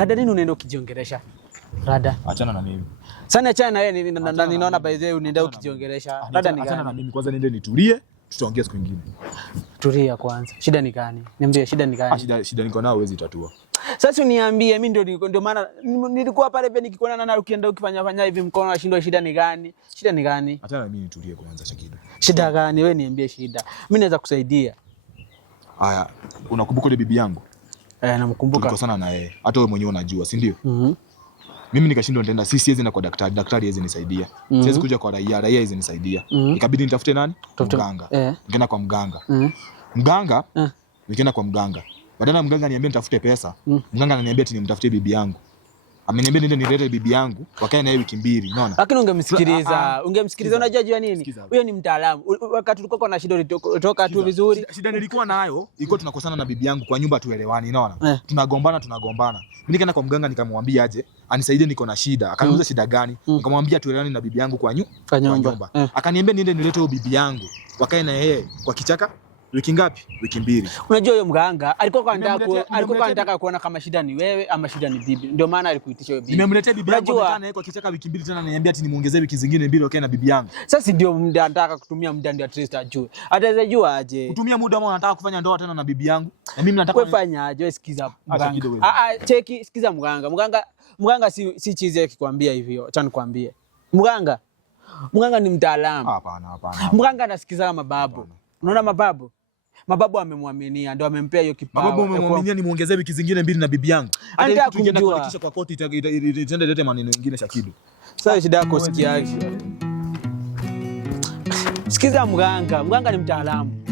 Rada nini unaenda ukijiongelesha? Rada. Achana na mimi. Sana achana na yeye ninaona by the way unaenda ukijiongelesha. Rada ni gani? Achana na mimi kwanza niende nitulie, tutaongea siku nyingine. Tulia kwanza. Shida ni gani? Niambie shida ni gani? Shida niko nao huwezi tatua. Sasa uniambie mimi ndio maana nilikuwa pale pia nikikuona na ukienda ukifanya hivi mkono unashindwa shida ni gani? Shida ni gani? Achana na mimi nitulie kwanza Shakido. Shida gani? Wewe niambie shida. Mimi naweza kusaidia. Haya, unakumbuka ile bibi yangu? Namkumbuka. Tulikosana na yeye. Hata wewe mwenyewe unajua, si ndio? Mimi nikashindwa nitaenda siwezi na kwa daktari, daktari hawezi nisaidia. Siwezi kuja kwa raia, raia hawezi nisaidia. Ikabidi nitafute nani? Mganga. Nikaenda kwa mganga. Mganga? Nikaenda kwa mganga. Badala ya mganga niambie nitafute pesa, mganga ananiambia ati nimtafute bibi yangu. Ameniambia nende nilete bibi yangu, wakae naye wiki 2, unaona? Lakini ungemsikiliza unajua jua nini? Huyo ni mtaalamu. Wakati tulikuwa na shida ulitoka tu vizuri. Shida nilikuwa nayo, ilikuwa tunakosana na bibi yangu kwa nyumba tuelewani, unaona? Tunagombana. Mimi nikaenda kwa mganga nikamwambia aje, anisaidie niko na shida. Akaniuliza shida gani? Nikamwambia tuelewani na bibi yangu kwa nyumba. Akaniambia niende nilete bibi yangu, wakae na yeye kwa kichaka. Wiki ngapi? Wiki 2. Unajua huyo mganga alikuwa anataka kuona kama shida ni wewe ama shida ni bibi. Ndio maana alikuitisha wewe bibi. Nimemletea bibi yangu amekaa naye kwa kichaka wiki 2 tena ananiambia ati nimuongezee wiki zingine 2 okay na bibi yangu. Sasa ndio muda anataka kutumia muda ndio at least ajue. Ataweza jua aje. Kutumia muda ama anataka kufanya ndoa tena na bibi yangu? Na mimi nataka kufanya aje? Wewe sikiza mganga. Cheki sikiza mganga. Mganga si chizi akikwambia hivyo. Acha nikwambie. Mganga ni mtaalamu. Hapana. Mganga anasikiza mababu. Unaona mababu? Mababu amemwaminia ndio amempea hiyo kipawa. Mababu amemwaminia nimuongezee wiki zingine 2 na bibi yangu. Anataka kumjua kuhakikisha kwa koti itaenda lete maneno mengine Shakido. Sasa shida yako sikiaje? Sikiza mganga ni mtaalamu.